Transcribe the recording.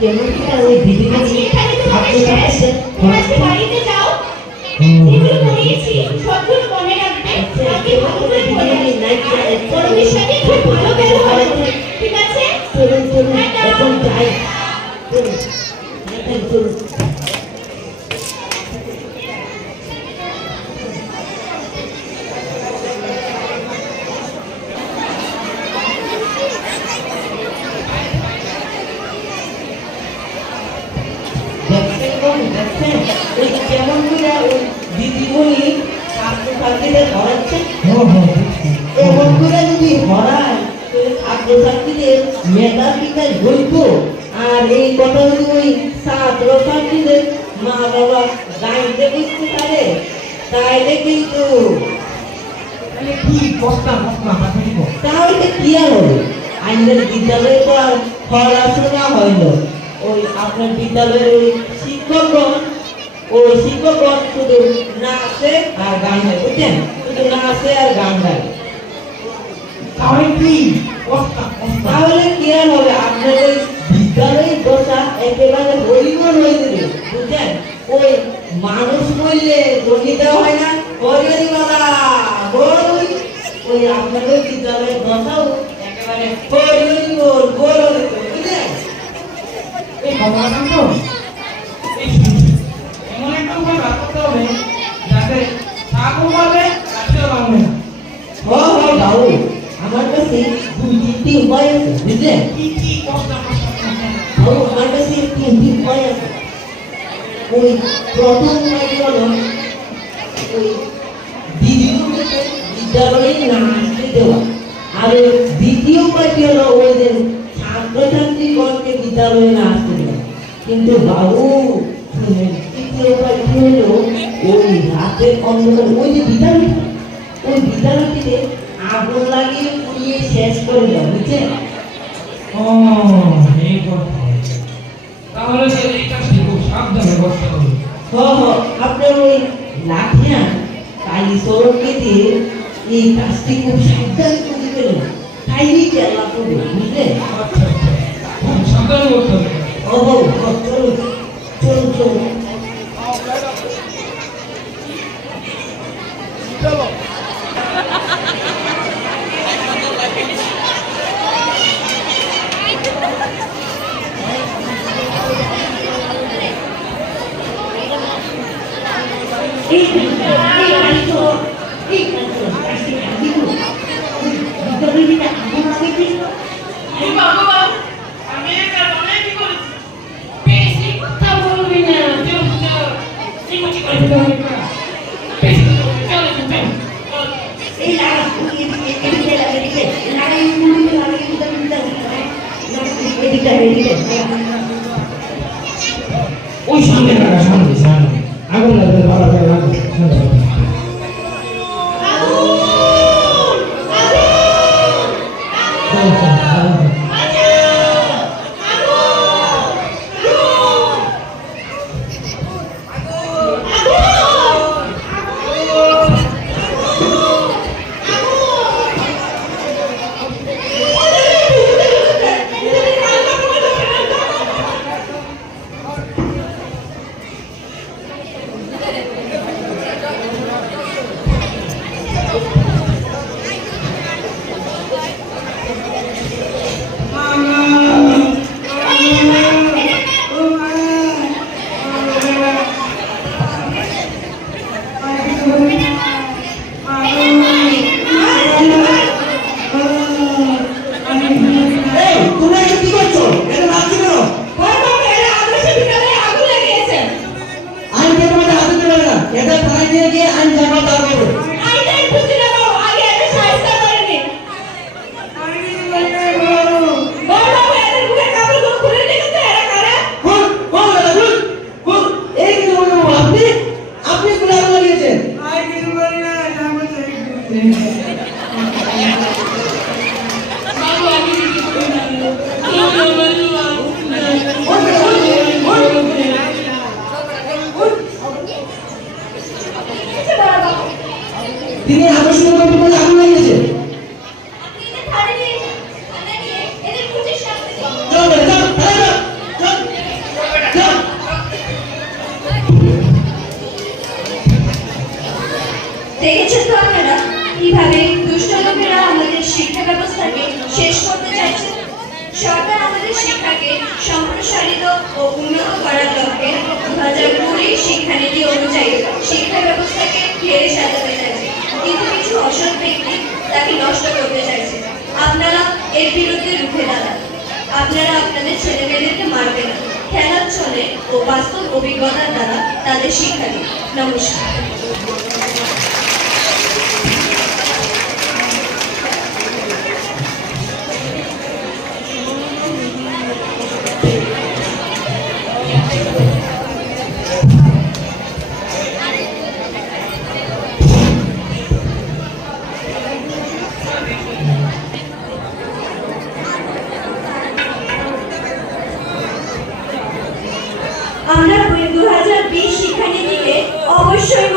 কেমন কি ওই দিদিমণি আপনি বাড়িতে যাও, যেগুলো পড়িয়েছি সবগুলো মনে রাখবে। আমি ভালো করে পড়ে আসবো, ওর সাথে খুব ভালো ব্যবহার করবে, ঠিক আছে? চলুন চলুন এখন যাই। চলুন চলুন। কেমন করে ওই দিদিমণি ছাত্রছাত্রীদের ধরাচ্ছে, এমন করে যদি ধরায় ছাত্রছাত্রীদের মেধা বিকাশ হইত। আর এই কথা যদি ওই ছাত্রছাত্রীদের মা বাবা গাইতে বুঝতে পারে তাইলে কিন্তু তাহলে কি আর হবে? আমাদের বিদ্যালয়ে তো আর পড়াশোনা হয় না। ওই আপনার বিদ্যালয়ের ওই শিক্ষকগণ শুধু নাচে আর গান গায়, বুঝছেন? শুধু নাচে আর গান গায়। তাহলে কি আর হবে? আপনার ওই বিদ্যালয়ের দশা একেবারে হরিমন হয়ে যাবে, বুঝছেন? ওই মানুষ বললে গণিতে হয় না, ওই আপনার ওই বিদ্যালয়ের দশাও একেবারে হরিমন বুঝলেন? এই ভগবান তো এমন একটা উপায় বার করতে হবে যাতে ঠাকুর পাবে কাছেও পাবে না। বাবু, আমার কাছে দুই তিনটি উপায় আছে, বুঝলেন? বাবু, আমার কাছে তিনটি উপায় আছে। ওই প্রথম উপায়টি হলো ওই দিদিমণিকে বিদ্যালয়ে না আসতে দেওয়া। আর দ্বিতীয় উপায়টি হলো ওই যে ছাত্রছাত্রীগণকে বিদ্যালয়ে না আসতে দেওয়া। কিন্তু বাবু শুনেন, তৃতীয় উপায়টি হলো ওই রাতের অন্ধকার ওই যে বিদ্যালয়টিতে আগুন লাগিয়ে পুড়িয়ে শেষ করে দেওয়া, বুঝছেন? এই কথা তাহলে যে এই কাজটি খুব সাবধানে করতে হবে। আপনার ওই লাঠিয়া কালী সড়ককে দিয়ে এই কাজটি খুব সাবধানে করে দেবেন, তাইলে কেলা করবে, বুঝলেন? খুব সাবধানে করতে হবে। চলুন চলুন চলুন। চলো ওই সামনে রাখা, সামনে আগুন লাগবে, ভালো করে লাগবে। তিনি আদর্শ কমিটি আগুন লাগিয়েছে। আপনি এটা থানায় নিয়ে এদের খুঁজে শাস্তি দিন। চল চল চল চল। দেখছেন তো আপনারা কিভাবে দুষ্ট লোকেরা আমাদের শিক্ষা ব্যবস্থাকে শেষ করতে চাইছে। সরকার আমাদের শিক্ষাকে সম্প্রসারিত ও উন্নত করার লক্ষ্যে 2020 শিক্ষানীতি অনুযায়ী শিক্ষা ব্যবস্থাকে ফেরে সাজাতে চাইছে, কিন্তু কিছু অসৎ ব্যক্তি তাকে নষ্ট করতে চাইছে। আপনারা এর বিরুদ্ধে রুখে দাঁড়ান। আপনারা আপনাদের ছেলেমেয়েদেরকে মারবেন না, খেলার ছলে ও বাস্তব অভিজ্ঞতার দ্বারা তাদের শিক্ষা দিন। নমস্কার। আমরা 2020 শিক্ষানীতিকে অবশ্যই